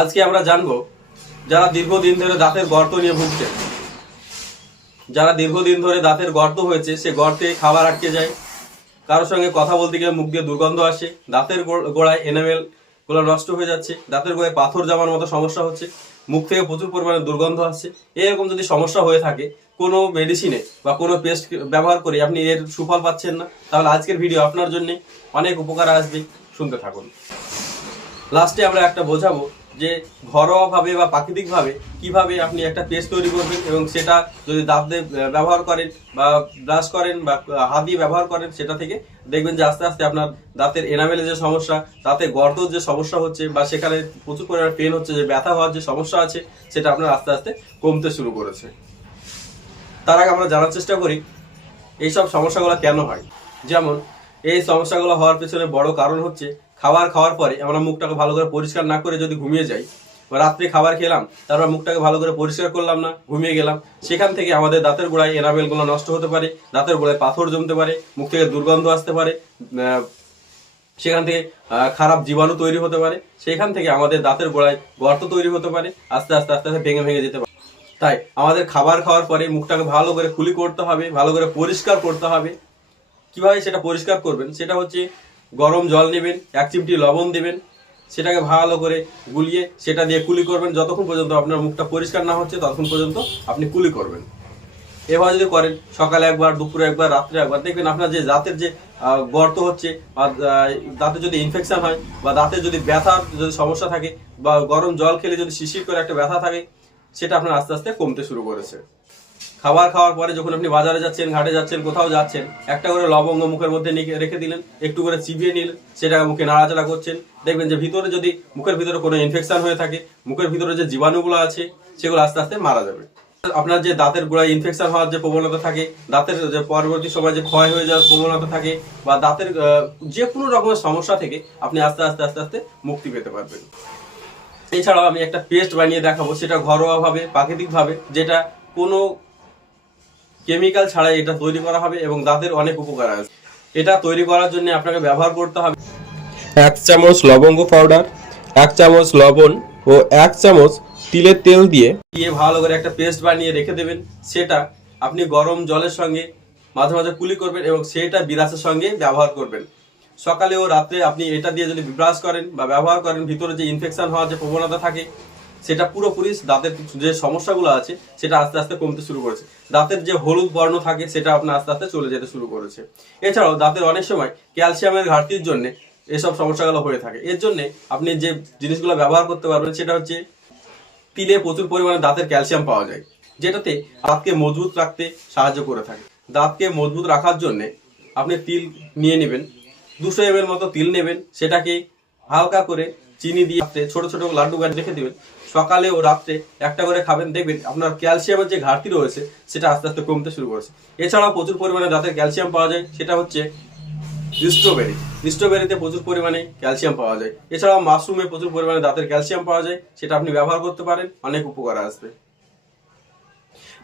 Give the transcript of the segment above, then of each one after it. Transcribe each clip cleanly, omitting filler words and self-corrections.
আজকে আমরা জানবো যারা দীর্ঘদিন ধরে দাঁতের গর্ত নিয়ে ভুগছেন, যারা দীর্ঘদিন ধরে দাঁতের গর্ত হয়েছে, সে গর্তে খাবার আটকে যায়, কারোর সঙ্গে কথা বলতে গেলে মুখ দিয়ে দুর্গন্ধ আসে, দাঁতের গোড়ায় এনামেল গুলো নষ্ট হয়ে যাচ্ছে, দাঁতের গোড়ায় পাথর জমার মতো সমস্যা হচ্ছে, মুখ থেকে প্রচুর পরিমাণে দুর্গন্ধ আসছে। এরকম যদি সমস্যা হয়ে থাকে, কোনো মেডিসিনে বা কোনো পেস্ট ব্যবহার করে আপনি এর সুফল পাচ্ছেন না, তাহলে আজকের ভিডিও আপনার জন্য অনেক উপকার আসবে। শুনতে থাকুন। লাস্টে আমরা একটা বোঝাবো যে ঘরোয়াভাবে বা প্রাকৃতিকভাবে কিভাবে আপনি একটা পেস্ট তৈরি করবেন, এবং সেটা যদি দাঁতে ব্যবহার করেন বা ব্রাশ করেন বা হাত দিয়ে ব্যবহার করেন, সেটা থেকে দেখবেন যে আস্তে আস্তে আপনার দাঁতের এনামেলের যে সমস্যা, দাঁতে গর্তর যে সমস্যা হচ্ছে বা সেখানে প্রচুর পরিমাণে পেন হচ্ছে, যে ব্যথা হওয়ার যে সমস্যা আছে, সেটা আপনার আস্তে আস্তে কমতে শুরু করেছে। তার আগে আমরা জানার চেষ্টা করি এইসব সমস্যাগুলো কেন হয়। যেমন এই সমস্যাগুলো হওয়ার পেছনে বড় কারণ হচ্ছে খাবার খাওয়ার পরে আমরা মুখটাকে ভালো করে পরিষ্কার না করে যদি ঘুমিয়ে যাই, বা রাত্রে খাবার খেলাম, তারপর মুখটাকে ভালো করে পরিষ্কার করলাম না, ঘুমিয়ে গেলাম, সেখান থেকে আমাদের দাঁতের গোড়ায় এনামেলগুলো নষ্ট হতে পারে, দাঁতের গোড়ায় পাথর জমতে পারে, মুখ থেকে দুর্গন্ধ আসতে পারে, সেখান থেকে খারাপ জীবাণু তৈরি হতে পারে, সেখান থেকে আমাদের দাঁতের গোড়ায় গর্ত তৈরি হতে পারে, আস্তে আস্তে আস্তে আস্তে ভেঙে ভেঙে যেতে পারে। তাই আমাদের খাবার খাওয়ার পরে মুখটাকে ভালো করে কুলি করতে হবে, ভালো করে পরিষ্কার করতে হবে। কিভাবে সেটা পরিষ্কার করবেন, সেটা হচ্ছে গরম জল নেবেন, 1 চিমটি লবণ দেবেন, সেটাকে ভালো করে গুলিয়ে সেটা দিয়ে কুলি করবেন। যতক্ষণ পর্যন্ত আপনার মুখটা পরিষ্কার না হচ্ছে ততক্ষণ পর্যন্ত আপনি কুলি করবেন। এভাবে যদি করেন, সকালে একবার, দুপুরে একবার, রাত্রে একবার, দেখবেন আপনার যে দাঁতের যে গর্ত হচ্ছে বা দাঁতে যদি ইনফেকশন হয় বা দাঁতে যদি ব্যথার যদি সমস্যা থাকে বা গরম জল খেলে যদি শিশির করে একটা ব্যথা থাকে, সেটা আপনার আস্তে আস্তে কমতে শুরু করেছে। খাবার খাওয়ার পরে যখন আপনি বাজারে যাচ্ছেন, ঘাটে যাচ্ছেন, কোথাও যাচ্ছেন, একটা করে লবঙ্গ মুখের মধ্যে রেখে দিলেন, একটু করে চিবিয়ে নিলেন, সেটা মুখে নাড়াচাড়া করছেন, দেখবেন যে ভিতরে যদি মুখের ভিতরে কোনো ইনফেকশন হয়ে থাকে, মুখের ভিতরে যে জীবাণুগুলো আছে সেগুলো আস্তে আস্তে মারা যাবে। আপনার যে দাঁতের গোড়ায় ইনফেকশন হওয়ার যে প্রবণতা থাকে, দাঁতের যে পরবর্তী সময় যে ক্ষয় হয়ে যাওয়ার প্রবণতা থাকে, বা দাঁতের যে কোনো রকমের সমস্যা থেকে আপনি আস্তে আস্তে আস্তে আস্তে মুক্তি পেতে পারবেন। এছাড়াও আমি একটা পেস্ট বানিয়ে দেখাবো, সেটা ঘরোয়াভাবে, প্রাকৃতিকভাবে, যেটা কোনো কেমিক্যাল ছাড়াই এটা তৈরি করা হবে এবং দাঁতের অনেক উপকার আছে। এটা তৈরি করার জন্য আপনাকে ব্যবহার করতে হবে 1 চামচ লবঙ্গ পাউডার, 1 চামচ লবণ ও 1 চামচ তিলের তেল দিয়ে ভালো করে একটা পেস্ট বানিয়ে রেখে দেবেন। সেটা আপনি গরম জলের সঙ্গে মাঝে মাঝে কুলি করবেন এবং সেটা বিরাসের সঙ্গে ব্যবহার করবেন। সকালে ও রাত্রে আপনি এটা দিয়ে যদি ব্রাশ করেন বা ব্যবহার করেন, ভিতরে যে ইনফেকশন হওয়ার যে প্রবণতা থাকে, সেটা পুরোপুরি দাঁতের যে সমস্যাগুলো আছে সেটা আস্তে আস্তে কমতে শুরু করেছে। দাঁতের যে হলুদ বর্ণ থাকে সেটা আপনার আস্তে আস্তে চলে যেতে শুরু করেছে। এছাড়াও দাঁতের অনেক সময় ক্যালসিয়ামের ঘাটতির জন্য এসব সমস্যাগুলো হয়ে থাকে। এর জন্য আপনি যে জিনিসগুলো ব্যবহার করতে পারবেন, সেটা হচ্ছে তিলে প্রচুর পরিমাণে দাঁতের ক্যালসিয়াম পাওয়া যায়, যেটাতে দাঁতকে মজবুত রাখতে সাহায্য করে থাকে। দাঁতকে মজবুত রাখার জন্য আপনি তিল নিয়ে নেবেন, 200 ml মতো তিল নেবেন, সেটাকে হালকা করে চিনি দিয়ে ছোট ছোট লাড্ডু গাছ রেখে দিবেন। সকালে ও রাত্রে একটা করে খাবেন, দেখবেন আপনার ক্যালসিয়ামের যে ঘাটতি রয়েছে সেটা আস্তে আস্তে কমতে শুরু করেছে। এছাড়াও প্রচুর পরিমাণে দাঁতের ক্যালসিয়াম পাওয়া যায়, সেটা হচ্ছে স্ট্রবেরিতে প্রচুর পরিমাণে ক্যালসিয়াম পাওয়া যায়। এছাড়াও মাশরুমে প্রচুর পরিমাণে দাঁতের ক্যালসিয়াম পাওয়া যায়, সেটা আপনি ব্যবহার করতে পারেন, অনেক উপকার আসবে।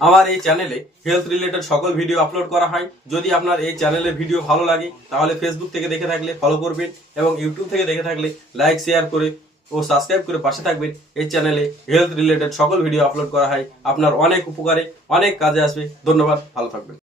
আমার এই চ্যানেলে হেলথ রিলেটেড সকল ভিডিও আপলোড করা হয়। যদি আপনার এই চ্যানেলের ভিডিও ভালো লাগে, তাহলে ফেসবুক থেকে দেখে থাকলে ফলো করবেন, এবং ইউটিউব থেকে দেখে থাকলে লাইক, শেয়ার করে ও সাবস্ক্রাইব করে পাশে থাকবেন। এই চ্যানেলে হেলথ রিলেটেড সকল ভিডিও আপলোড করা হয়, আপনার অনেক উপকারে, অনেক কাজে আসবে। ধন্যবাদ, ভালো থাকবেন।